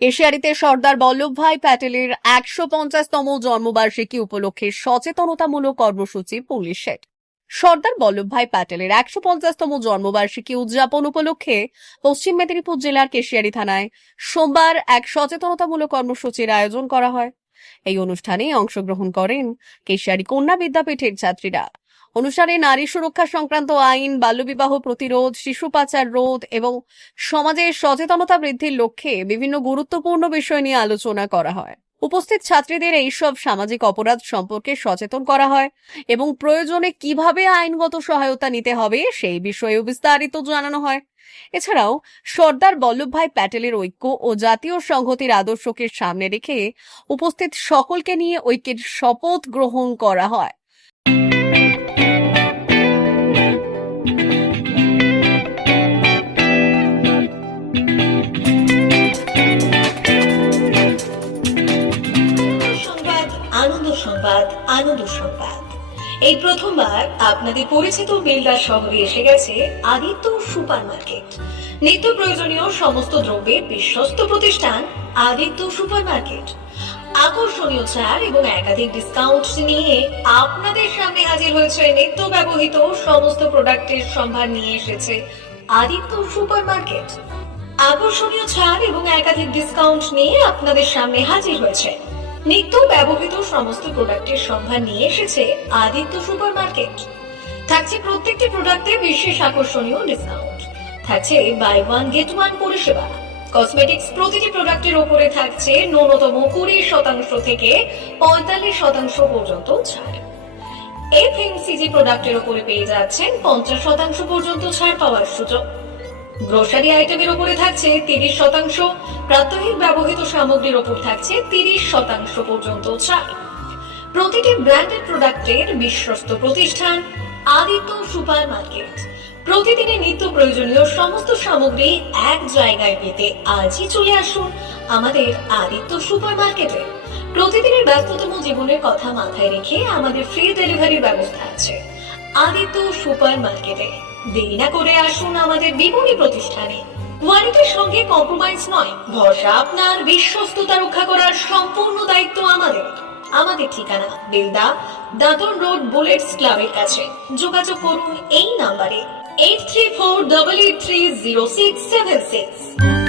এশিয়ারিতে সর্দার বল্লভভাই প্যাটেলের ১৫০তম জন্মবার্ষিকী উপলক্ষে সচেতনতামূলক কর্মসূচি পুলিশের। সর্দার বল্লভভাই প্যাটেলের ১৫০তম জন্মবার্ষিকী উদযাপন উপলক্ষে পশ্চিম মেদিনীপুর জেলার কেশিয়ারি থানায় সোমবার এক সচেতনতামূলক কর্মসূচির আয়োজন করা হয়। এই অনুষ্ঠানে অংশগ্রহণ করেন কেশিয়ারি কন্যা বিদ্যাপীঠের ছাত্রীরা। অনুষ্ঠানে নারী সুরক্ষা সংক্রান্ত আইন, বাল্যবিবাহ প্রতিরোধ, শিশু পাচার রোধ এবং সমাজে সচেতনতা বৃদ্ধির লক্ষ্যে বিভিন্ন গুরুত্বপূর্ণ বিষয় নিয়ে আলোচনা করা হয়। উপস্থিত ছাত্রীদের এইসব সামাজিক অপরাধ সম্পর্কে সচেতন করা হয় এবং প্রয়োজনে কিভাবে আইনগত সহায়তা নিতে হবে সেই বিষয়েও বিস্তারিত জানানো হয়। এছাড়াও সর্দার বল্লভভাই প্যাটেলের ঐক্য ও জাতীয় সংহতির আদর্শকে সামনে রেখে উপস্থিত সকলকে নিয়ে ঐক্যের শপথ গ্রহণ করা হয়। আনন্দ সংবাদ, আনন্দ সংবাদ। এই প্রথমবার আপনাদের পরিচিত বেলদা শহরে এসে গেছে আদিত্য সুপার মার্কেট। নিত্য প্রয়োজনীয় সমস্ত দ্রব্যের বিশ্বস্ত প্রতিষ্ঠান আদিত্য সুপার মার্কেট। আকর্ষণীয় ছাড় এবং একাধিক ডিসকাউন্ট নিয়ে আপনাদের সামনে হাজির হয়েছে নিত্য ব্যবহৃত সমস্ত প্রোডাক্টের সম্ভার নিয়ে এসেছে আদিত্য সুপার মার্কেট। আকর্ষণীয় ছাড় এবং একাধিক ডিসকাউন্ট নিয়ে আপনাদের সামনে হাজির হয়েছে নিত্য ব্যবহৃত সমস্ত প্রোডাক্টের সম্ভার নিয়ে এসেছে আদিত্য সুপার মার্কেট। থাকছে প্রত্যেকটি প্রোডাক্টে বিশেষ আকর্ষণীয় ডিসকাউন্ট, থাকছে বাই ওয়ান গেট ওয়ান পরিষেবা। কসমেটিক্স প্রতিটি প্রোডাক্টের উপরে থাকছে ন্যূনতম 20% থেকে 45% পর্যন্ত ছাড়। এফএমসিজি প্রোডাক্টের উপরে পেয়ে যাচ্ছেন 50% পর্যন্ত ছাড় পাওয়ার সুযোগ। গ্রোসারি আইটেমের উপরে থাকছে 30%, প্রাত্যহিক ব্যবহৃত সামগ্রীর উপর থাকছে 30% পর্যন্ত ছাড়। প্রতিটি ব্র্যান্ডেড প্রোডাক্টের বিশ্বস্ত প্রতিষ্ঠান আদিত্য সুপার মার্কেট। প্রতিদিনের নিত্য প্রয়োজনীয় সমস্ত সামগ্রী এক জায়গায় পেতে আজই চলে আসুন আমাদের আদিত্য সুপার মার্কেটে। প্রতিদিনের ব্যস্ততম জীবনের কথা মাথায় রেখে আমাদের ফ্রি ডেলিভারির ব্যবস্থা আছে আদিত্য সুপার মার্কেটে। দেরি না করে আসুন আমাদের বিপণী প্রতিষ্ঠানে। কোয়ালিটির সঙ্গে কম্প্রোমাইজ নয়, ভরসা আপনার, বিশ্বস্ততা রক্ষা করার সম্পূর্ণ দায়িত্ব আমাদের। আমাদের ঠিকানা বেলদা, দাদন রোড, বুলেটস ক্লাবের কাছে। যোগাযোগ করুন এই নাম্বারে 8348830676।